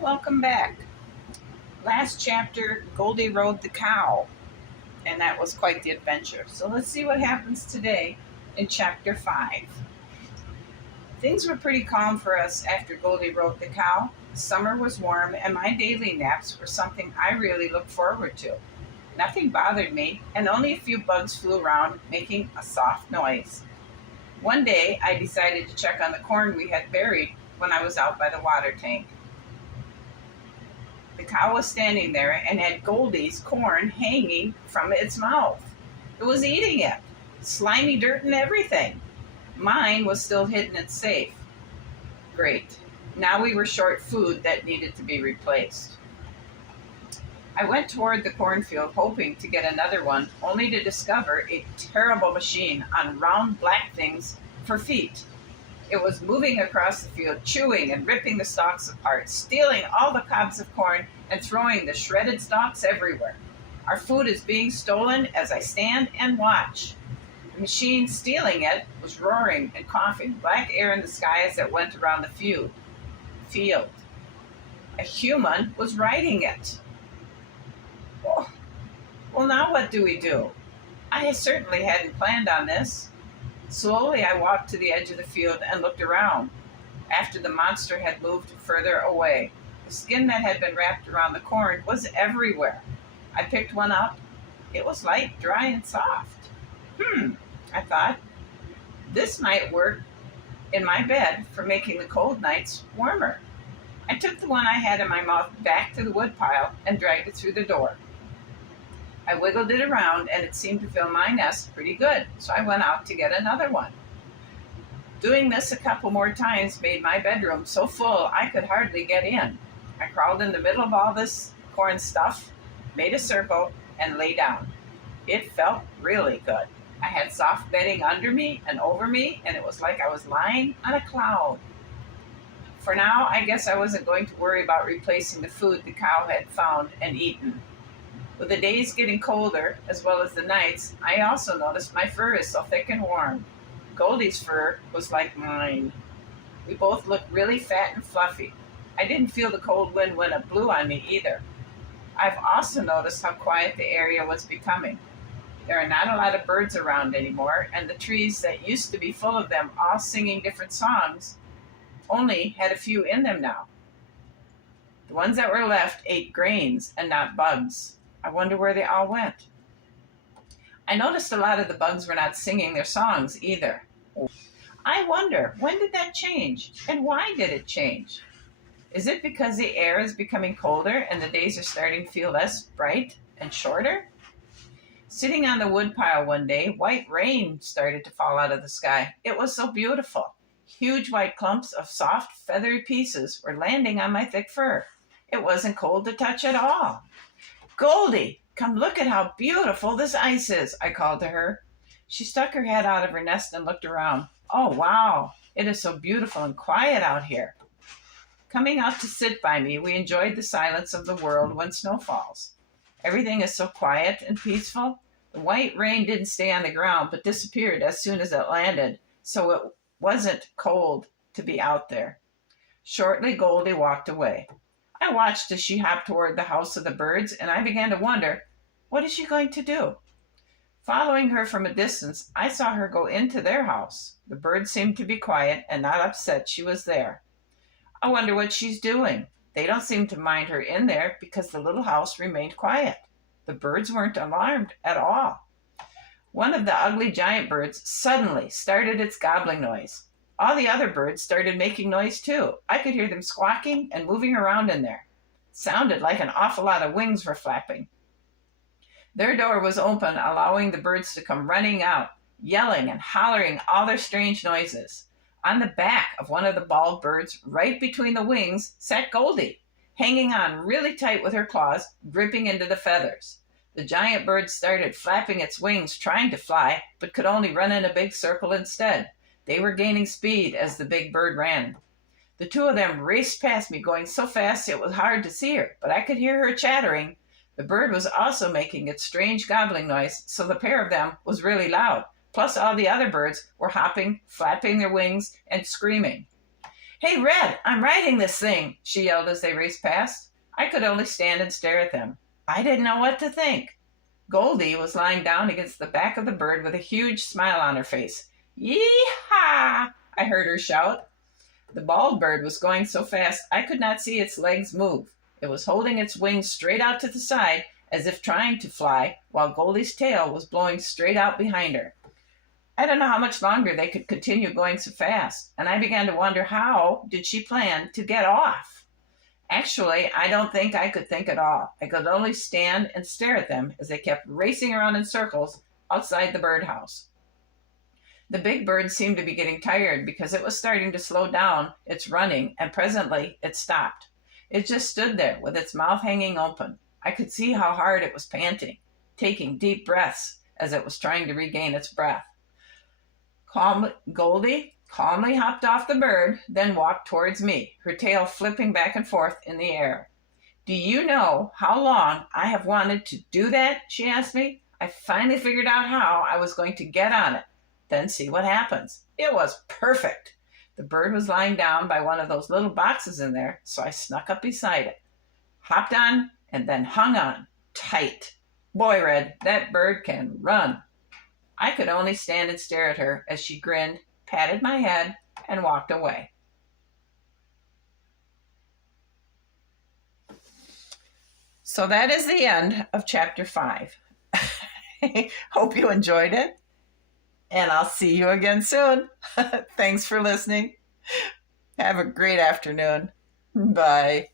Welcome back. Last chapter, Goldie rode the cow, and that was quite the adventure. So let's see what happens today in chapter 5. Things were pretty calm for us after Goldie rode the cow. Summer was warm, and my daily naps were something I really looked forward to. Nothing bothered me, and only a few bugs flew around, making a soft noise. One day, I decided to check on the corn we had buried when I was out by the water tank. The cow was standing there and had Goldie's corn hanging from its mouth. It was eating it, slimy dirt and everything. Mine was still hidden and safe. Great. Now we were short food that needed to be replaced. I went toward the cornfield hoping to get another one, only to discover a terrible machine on round black things for feet. It was moving across the field, chewing and ripping the stalks apart, stealing all the cobs of corn and throwing the shredded stalks everywhere. Our food is being stolen as I stand and watch. The machine stealing it was roaring and coughing, black air in the sky as it went around the field. A human was riding it. Oh, well, now what do we do? I certainly hadn't planned on this. Slowly, I walked to the edge of the field and looked around. After the monster had moved further away, the skin that had been wrapped around the corn was everywhere. I picked one up. It was light, dry, and soft. I thought, this might work in my bed for making the cold nights warmer. I took the one I had in my mouth back to the woodpile and dragged it through the door. I wiggled it around and it seemed to fill my nest pretty good, so I went out to get another one. Doing this a couple more times made my bedroom so full I could hardly get in. I crawled in the middle of all this corn stuff, made a circle, and lay down. It felt really good. I had soft bedding under me and over me, and it was like I was lying on a cloud. For now, I guess I wasn't going to worry about replacing the food the cow had found and eaten. With the days getting colder, as well as the nights, I also noticed my fur is so thick and warm. Goldie's fur was like mine. We both looked really fat and fluffy. I didn't feel the cold wind when it blew on me either. I've also noticed how quiet the area was becoming. There are not a lot of birds around anymore, and the trees that used to be full of them all singing different songs only had a few in them now. The ones that were left ate grains and not bugs. I wonder where they all went. I noticed a lot of the bugs were not singing their songs either. I wonder, when did that change? And why did it change? Is it because the air is becoming colder and the days are starting to feel less bright and shorter? Sitting on the woodpile one day, white rain started to fall out of the sky. It was so beautiful. Huge white clumps of soft, feathery pieces were landing on my thick fur. It wasn't cold to touch at all. Goldie, come look at how beautiful this ice is, I called to her. She stuck her head out of her nest and looked around. Oh, wow, it is so beautiful and quiet out here. Coming out to sit by me, we enjoyed the silence of the world when snow falls. Everything is so quiet and peaceful. The white rain didn't stay on the ground, but disappeared as soon as it landed, so it wasn't cold to be out there. Shortly, Goldie walked away. I watched as she hopped toward the house of the birds, and I began to wonder, what is she going to do? Following her from a distance, I saw her go into their house. The birds seemed to be quiet and not upset she was there. I wonder what she's doing. They don't seem to mind her in there because the little house remained quiet. The birds weren't alarmed at all. One of the ugly giant birds suddenly started its gobbling noise. All the other birds started making noise too. I could hear them squawking and moving around in there. It sounded like an awful lot of wings were flapping. Their door was open, allowing the birds to come running out, yelling and hollering all their strange noises. On the back of one of the bald birds, right between the wings, sat Goldie, hanging on really tight with her claws, gripping into the feathers. The giant bird started flapping its wings, trying to fly, but could only run in a big circle instead. They were gaining speed as the big bird ran. The two of them raced past me, going so fast it was hard to see her, but I could hear her chattering. The bird was also making its strange gobbling noise, so the pair of them was really loud. Plus all the other birds were hopping, flapping their wings, and screaming. "Hey, Red, I'm riding this thing," she yelled as they raced past. I could only stand and stare at them. I didn't know what to think. Goldie was lying down against the back of the bird with a huge smile on her face. "Yee-haw!" I heard her shout. The bald bird was going so fast I could not see its legs move. It was holding its wings straight out to the side as if trying to fly, while Goldie's tail was blowing straight out behind her. I don't know how much longer they could continue going so fast, and I began to wonder how did she plan to get off. Actually, I don't think I could think at all. I could only stand and stare at them as they kept racing around in circles outside the birdhouse. The big bird seemed to be getting tired because it was starting to slow down its running, and presently it stopped. It just stood there with its mouth hanging open. I could see how hard it was panting, taking deep breaths as it was trying to regain its breath. Goldie calmly hopped off the bird, then walked towards me, her tail flipping back and forth in the air. "Do you know how long I have wanted to do that?" she asked me. "I finally figured out how I was going to get on it. Then see what happens." It was perfect. The bird was lying down by one of those little boxes in there, so I snuck up beside it, hopped on, and then hung on tight. Boy, Red, that bird can run. I could only stand and stare at her as she grinned, patted my head, and walked away. So that is the end of chapter 5. Hope you enjoyed it, and I'll see you again soon. Thanks for listening. Have a great afternoon. Bye.